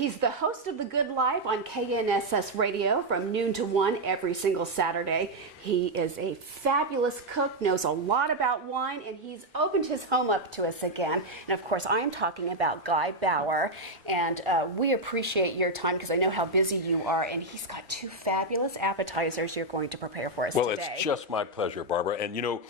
He's the host of The Good Life on KNSS Radio from noon to 1 every single Saturday. He is a fabulous cook, knows a lot about wine, and he's opened his home up to us again. And of course, I am talking about Guy Bauer, and we appreciate your time because I know how busy you are, and he's got two fabulous appetizers you're going to prepare for us today. Well, it's just my pleasure, Barbara. And you know,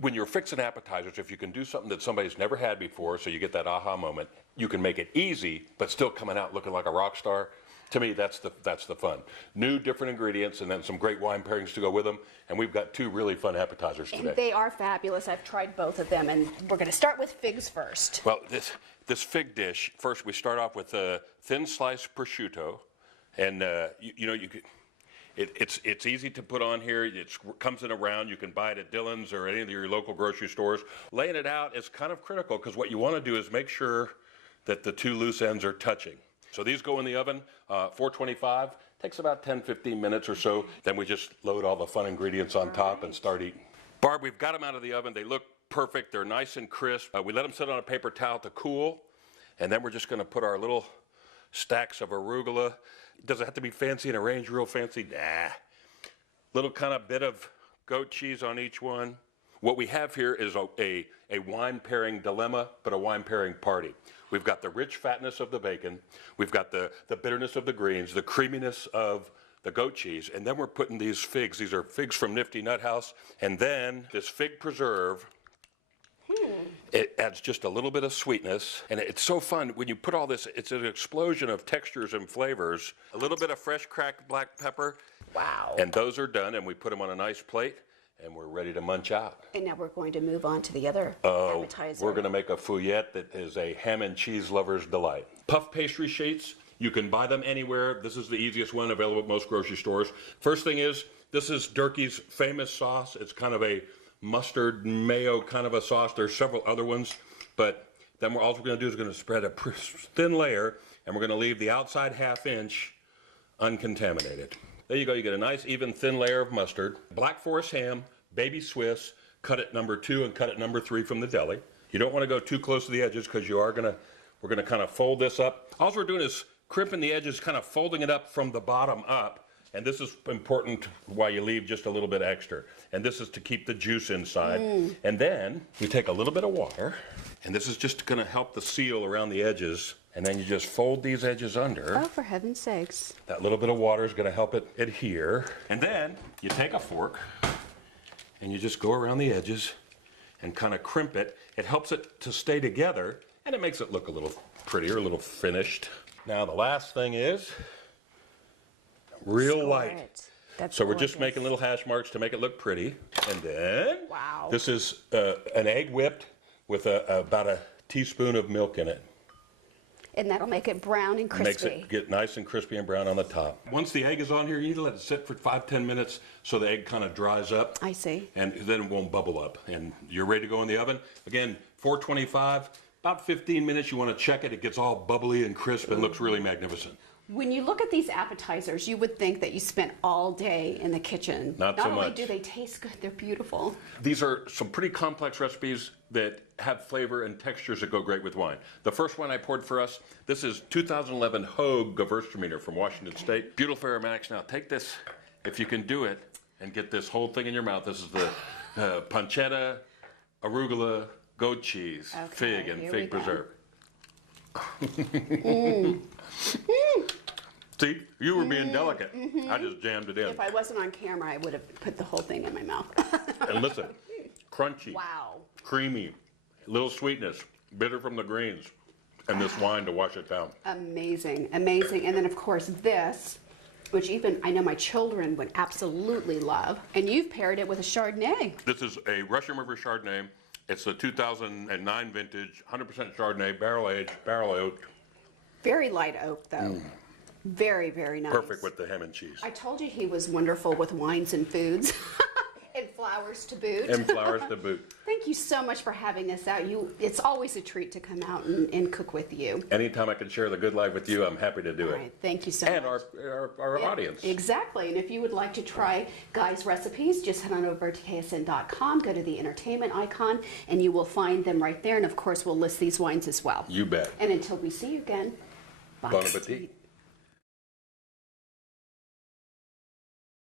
when you're fixing appetizers, if you can do something that somebody's never had before, so you get that aha moment, you can make it easy, but still coming out looking like a rock star. To me, that's the fun. New, different ingredients, and then some great wine pairings to go with them. And we've got two really fun appetizers today. And they are fabulous. I've tried both of them, and we're going to start with figs first. Well, this fig dish, first we start off with a thin sliced prosciutto, and it's easy to put on here. It comes in a round. You can buy it at Dillon's or any of your local grocery stores. Laying it out is kind of critical because what you want to do is make sure that the two loose ends are touching. So these go in the oven, 425, takes about 10-15 minutes or so. Then we just load all the fun ingredients on top and start eating. Barb, we've got them out of the oven. They look perfect. They're nice and crisp. We let them sit on a paper towel to cool, and then we're just going to put our little stacks of arugula. Does it have to be fancy and arranged real fancy? Nah. Little kind of bit of goat cheese on each one. What we have here is a wine pairing dilemma, but a wine pairing party. We've got the rich fatness of the bacon, we've got the bitterness of the greens, the creaminess of the goat cheese, and then we're putting these figs. These are figs from Nifty Nut House, and then this fig preserve. It adds just a little bit of sweetness, and it's so fun when you put all this. It's an explosion of textures and flavors. A little bit of fresh cracked black pepper. Wow. And those are done, and we put them on a nice plate. And we're ready to munch out. And now we're going to move on to the other appetizer. We're going to make a fouillette that is a ham and cheese lover's delight. Puff pastry sheets, you can buy them anywhere. This is the easiest one available at most grocery stores. First thing is, this is Durkee's famous sauce. It's kind of a mustard mayo kind of a sauce. There's several other ones, but then all we're going to do is going to spread a thin layer, and we're going to leave the outside half-inch uncontaminated. There you go, you get a nice even thin layer of mustard. Black Forest ham, baby Swiss, cut at number 2 and cut at number 3 from the deli. You don't want to go too close to the edges because we're gonna kind of fold this up. All we're doing is crimping the edges, kind of folding it up from the bottom up. And this is important why you leave just a little bit extra. And this is to keep the juice inside. And then we take a little bit of water, and this is just gonna help the seal around the edges. And then you just fold these edges under. Oh, for heaven's sakes. That little bit of water is going to help it adhere. And then you take a fork and you just go around the edges and kind of crimp it. It helps it to stay together, and it makes it look a little prettier, a little finished. Now the last thing is real light. So we're just making little hash marks to make it look pretty. And then this is an egg whipped with about a teaspoon of milk in it. And that'll make it brown and crispy. Makes it get nice and crispy and brown on the top. Once the egg is on here, you need to let it sit for 5-10 minutes so the egg kind of dries up. I see. And then it won't bubble up. And you're ready to go in the oven. Again, 425, about 15 minutes. You want to check it. It gets all bubbly and crisp and looks really magnificent. When you look at these appetizers, you would think that you spent all day in the kitchen. Not so much. Not only do they taste good, they're beautiful. These are some pretty complex recipes that have flavor and textures that go great with wine. The first one I poured for us, this is 2011 Hogue Gewürztraminer from Washington State. Beautiful aromatics. Now take this, if you can do it, and get this whole thing in your mouth. This is the pancetta, arugula, goat cheese, fig, and fig preserve. See, you were being delicate. I just jammed it in. If I wasn't on camera, I would have put the whole thing in my mouth. And listen, crunchy, wow, creamy, little sweetness, bitter from the greens, and this wine to wash it down. Amazing, amazing. And then of course this, which even I know my children would absolutely love. And you've paired it with a Chardonnay. This is a Russian River Chardonnay. It's the 2009 vintage, 100% Chardonnay, barrel aged, barrel oaked. Very light oak though. Very, very nice. Perfect with the ham and cheese. I told you he was wonderful with wines and foods. And flowers to boot. And flowers to boot. Thank you so much for having us out. It's always a treat to come out and cook with you. Anytime I can share the good life with you, I'm happy to do it. Right, thank you so much. And our audience. Exactly. And if you would like to try Guy's recipes, just head on over to ksn.com, go to the entertainment icon, and you will find them right there. And of course, we'll list these wines as well. You bet. And until we see you again, Bon appetit.